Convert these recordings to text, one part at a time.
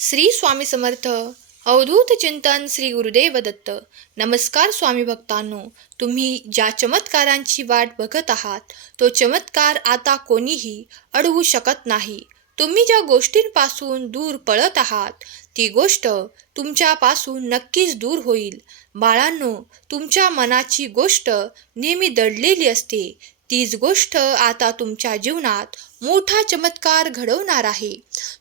श्री स्वामी समर्थ अवधूत चिंतन श्री गुरुदेव दत्त. नमस्कार स्वामी भक्तांनो तुम्ही ज्या चमत्कारांची वाट बघत आहात तो चमत्कार आता कोणीही अडवू शकत नाही. तुम्ही ज्या गोष्टींपासून दूर पळत आहात ती गोष्ट तुमच्यापासून नक्कीच दूर होईल. बाळांनो तुमच्या मनाची गोष्ट नेहमी दडलेली असते. तीच गोष्ट आता तुमच्या जीवनात मोठा चमत्कार घडवणार आहे.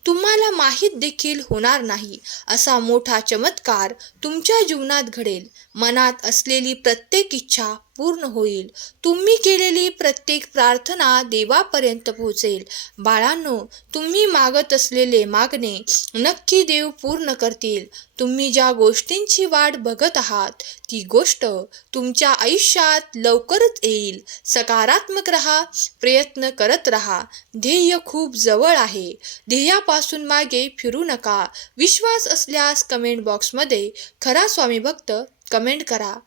तुम्हाला माहीत देखील होणार नाही. असा मोठा चमत्कार तुमच्या जीवनात घडेल. मनात असलेली प्रत्येक इच्छा पूर्ण होईल. तुम्ही केलेली प्रत्येक प्रार्थना देवापर्यंत पोहोचेल. बाळांनो तुम्ही मागत असलेले मागणे नक्की देव पूर्ण करतील. तुम्ही ज्या गोष्टींची वाट बघत आहात ती गोष्ट तुमच्या आयुष्यात लवकरच येईल. सकारात्मक रहा प्रयत्न करत रहा. ध्येय खूप जवळ आहे. ध्येयापासून मागे फिरू नका. विश्वास असल्यास कमेंट बॉक्समध्ये खरा स्वामी भक्त कमेंट करा.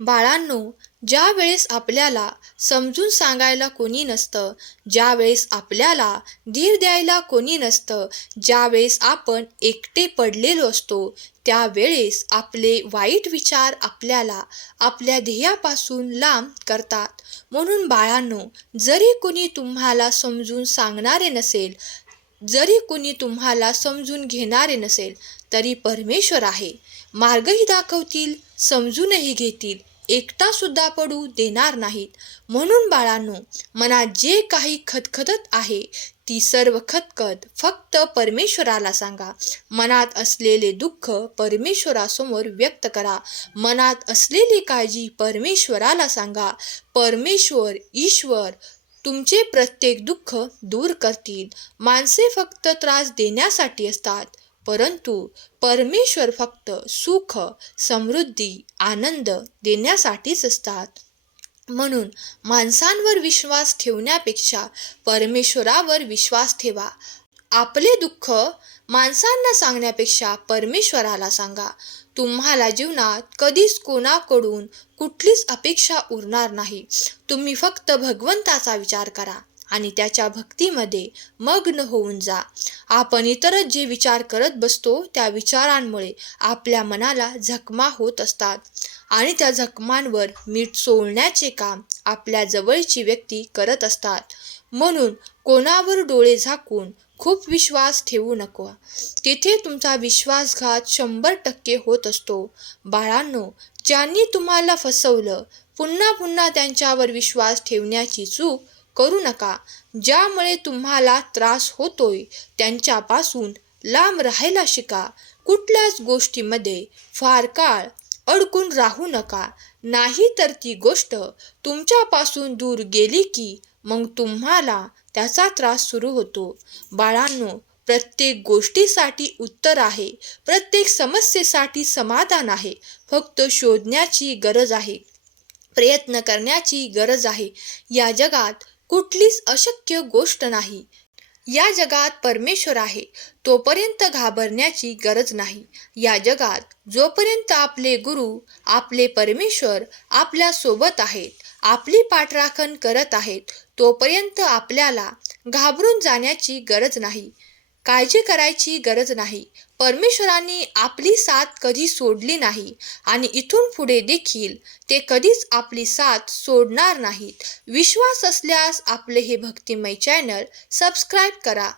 बाळांनो ज्या वेळेस आपल्याला समजून सांगायला कोणी नसतं ज्या वेळेस आपल्याला धीर द्यायला कोणी नसतं ज्या वेळेस आपण एकटे पडलेलो असतो त्यावेळेस आपले वाईट विचार आपल्याला आपल्या ध्येयापासून लांब करतात. म्हणून बाळांनो जरी कोणी तुम्हाला समजून सांगणारे नसेल जरी कुणी तुम्हाला समजून घेणारे नसेल तरी परमेश्वर आहे. मार्गही दाखवतील समजूनही घेतील. एकटा सुद्धा पडू देणार नाहीत. म्हणून बाळांनो मनात जे काही खतखतत आहे ती सर्व खतखत फक्त परमेश्वराला सांगा. मनात असलेले दुःख परमेश्वरासमोर व्यक्त करा. मनात असलेली काळजी परमेश्वराला सांगा. परमेश्वर ईश्वर तुमचे प्रत्येक दुःख दूर करतील. माणसे फक्त त्रास देण्यासाठी असतात. परंतु परमेश्वर फक्त सुख समृद्धी आनंद देण्यासाठीच असतात. म्हणून माणसांवर विश्वास ठेवण्यापेक्षा परमेश्वरावर विश्वास ठेवा. आपले दुःख माणसांना सांगण्यापेक्षा परमेश्वराला सांगा. तुम्हाला जीवनात कधीच कोणाकडून कुठलीच अपेक्षा उरणार नाही. तुम्ही फक्त भगवंताचा विचार करा. आणि त्याच्या भक्तीमध्ये मग्न होऊन जा. आपण इतरच जे विचार करत बसतो त्या विचारांमुळे आपल्या मनाला जखमा होत असतात. आणि त्या जखमांवर मीठ सोडण्याचे काम आपल्या जवळची व्यक्ती करत असतात. म्हणून कोणावर डोळे झाकून खूप विश्वास ठेवू नको. तिथे तुमचा विश्वासघात शंभर टक्के होत असतो. बाळांनो ज्यांनी तुम्हाला फसवलं पुन्हा पुन्हा त्यांच्यावर विश्वास ठेवण्याची चूक करू नका. ज्यामुळे तुम्हाला त्रास होतोय त्यांच्यापासून लांब राहायला शिका. कुठल्याच गोष्टीमध्ये फार काळ अडकून राहू नका. नाही तर ती गोष्ट तुमच्यापासून दूर गेली की मग तुम्हाला त्याचा त्रास सुरू होतो. बाळांनो प्रत्येक गोष्टीसाठी उत्तर आहे. प्रत्येक समस्येसाठी समाधान आहे. फक्त शोधण्याची गरज आहे. प्रयत्न करण्याची गरज आहे. या जगात कुठलीच अशक्य गोष्ट नाही. या जगात परमेश्वर आहे तोपर्यंत घाबरण्याची गरज नाही. या जगात जोपर्यंत आपले गुरु आपले परमेश्वर आपल्यासोबत आहेत आपली पाठराखण करत आहेत तोपर्यंत आपल्याला घाबरून जाण्याची गरज नाही. काळजी करायची गरज नाही. परमेश्वरांनी आपली साथ कधी सोडली नाही आणि इथून पुढे देखील ते कधीच आपली साथ सोडणार नाहीत. विश्वास असल्यास आपले हे भक्तिमय चॅनल सबस्क्राईब करा.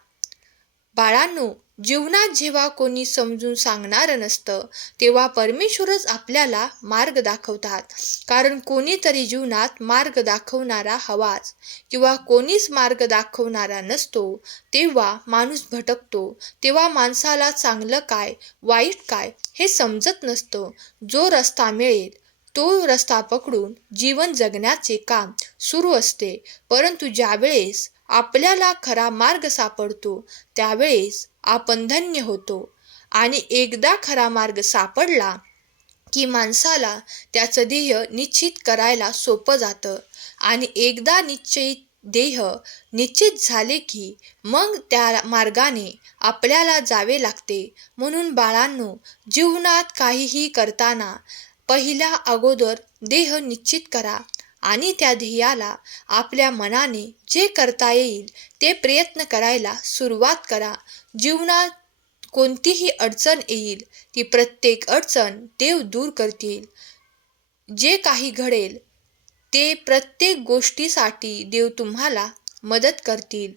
बाळांनो जीवनात जेव्हा कोणी समजून सांगणारं नसतं तेव्हा परमेश्वरच आपल्याला मार्ग दाखवतात. कारण कोणीतरी जीवनात मार्ग दाखवणारा हवाच किंवा कोणीच मार्ग दाखवणारा नसतो तेव्हा माणूस भटकतो. तेव्हा माणसाला चांगलं काय वाईट काय हे समजत नसतं. जो रस्ता मिळेल तो रस्ता पकडून जीवन जगण्याचे काम सुरू असते. परंतु ज्यावेळेस आपल्याला खरा मार्ग सापडतो त्यावेळेस आपण धन्य होतो. आणि एकदा खरा मार्ग सापडला की माणसाला त्याचं ध्येय निश्चित करायला सोपं जातं. आणि एकदा निश्चित देह निश्चित झाले की मग त्या मार्गाने आपल्याला जावे लागते. म्हणून बाळांनो जीवनात काहीही करताना पहिल्या अगोदर देह निश्चित करा. आणि त्या ध्येयाला आपल्या मनाने जे करता येईल ते प्रयत्न करायला सुरुवात करा. जीवनात कोणतीही अडचण येईल ती प्रत्येक अडचण देव दूर करतील. जे काही घडेल ते प्रत्येक गोष्टीसाठी देव तुम्हाला मदत करतील.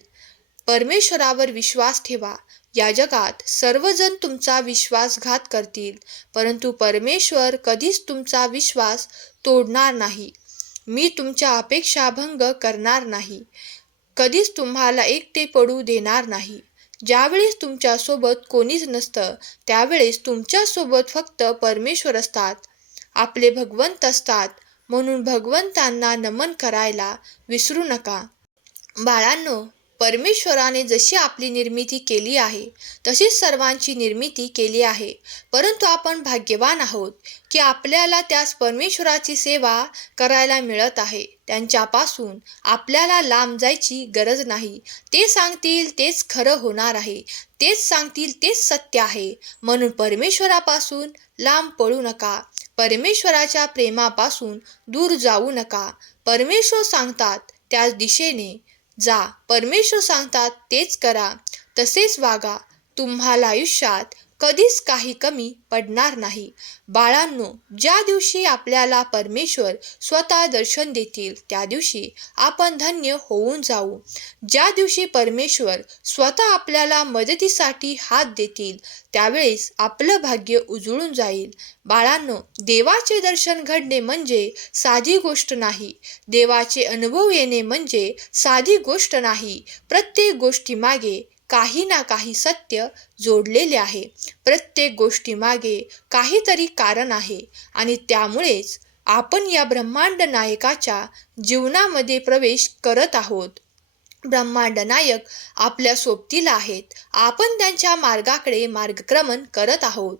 परमेश्वरावर विश्वास ठेवा. या जगात सर्वजण तुमचा विश्वासघात करतील परंतु परमेश्वर कधीच तुमचा विश्वास तोडणार नाही. मी तुमच्या अपेक्षा भंग करणार नाही. कधीच तुम्हाला एकटे पडू देणार नाही. ज्यावेळेस तुमच्यासोबत कोणीच नसतं त्यावेळेस तुमच्यासोबत फक्त परमेश्वर असतात. आपले भगवंत असतात म्हणून भगवंतांना नमन करायला विसरू नका. बाळांनो परमेश्वराने जशी आपली निर्मिती केली आहे तशीच सर्वांची निर्मिती केली आहे. परंतु आपण भाग्यवान आहोत की आपल्याला त्याच परमेश्वराची सेवा करायला मिळत आहे. त्यांच्यापासून आपल्याला लांब जायची गरज नाही. ते सांगतील तेच खरं होणार आहे. तेच सांगतील तेच सत्य आहे. म्हणून परमेश्वरापासून लांब पळू नका. परमेश्वराच्या प्रेमापासून दूर जाऊ नका. परमेश्वर सांगतात त्याच दिशेने जा परमेश्वर सांगतात तेच करा तसेच वागा तुम्हाला आयुष्यात कधीच काही कमी पडणार नाही. बाळांनो ज्या दिवशी आपल्याला परमेश्वर स्वतः दर्शन देतील त्या दिवशी आपण धन्य होऊन जाऊ. ज्या दिवशी परमेश्वर स्वतः आपल्याला मदतीसाठी हात देतील त्यावेळेस आपलं भाग्य उजळून जाईल. बाळांनो देवाचे दर्शन घडणे म्हणजे साधी गोष्ट नाही. देवाचे अनुभव येणे म्हणजे साधी गोष्ट नाही. प्रत्येक गोष्टीमागे काही ना काही सत्य जोडलेले आहे. प्रत्येक गोष्टीमागे काहीतरी कारण आहे आणि त्यामुळेच आपण या ब्रह्मांड नायकाच्या जीवनामध्ये प्रवेश करत आहोत. ब्रह्मांड नायक आपल्या सोबतीला आहेत. आपण त्यांच्या मार्गाकडे मार्गक्रमण करत आहोत.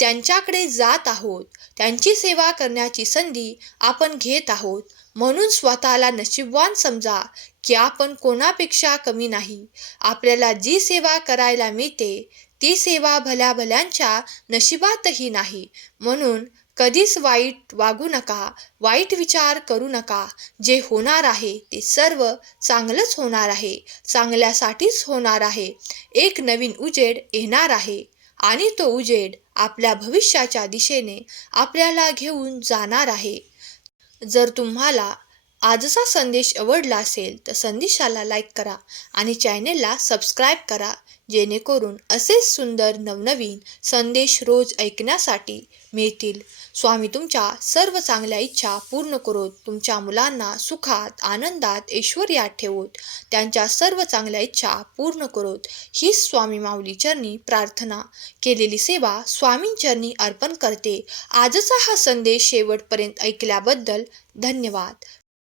त्यांच्याकडे जात आहोत. त्यांची सेवा करण्याची संधी आपण घेत आहोत. म्हणून स्वतःला नशीबवान समजा की आपण कोणापेक्षा कमी नाही. आपल्याला जी सेवा करायला मिळते ती सेवा भल्या भल्यांच्या नशिबातही नाही. म्हणून कधीच वाईट वागू नका वाईट विचार करू नका. जे होणार आहे ते सर्व चांगलंच होणार आहे चांगल्यासाठीच होणार आहे. एक नवीन उजेड येणार आहे आणि तो उजेड आपल्या भविष्याच्या दिशेने आपल्याला घेऊन जाणार आहे. जर तुम्हाला आजचा संदेश आवडला असेल तर संदेशाला लाईक करा आणि चॅनेलला सबस्क्राईब करा जेणेकरून असेच सुंदर नवनवीन संदेश रोज ऐकण्यासाठी मिळतील. स्वामी तुमच्या सर्व चांगल्या इच्छा पूर्ण करोत तुमच्या मुलांना सुखात आनंदात ऐश्वर्यात ठेवोत त्यांच्या सर्व चांगल्या इच्छा पूर्ण करोत. हीच स्वामी माऊली चरणी प्रार्थना. केलेली सेवा स्वामींचरणी अर्पण करते. आजचा हा संदेश शेवटपर्यंत ऐकल्याबद्दल धन्यवाद.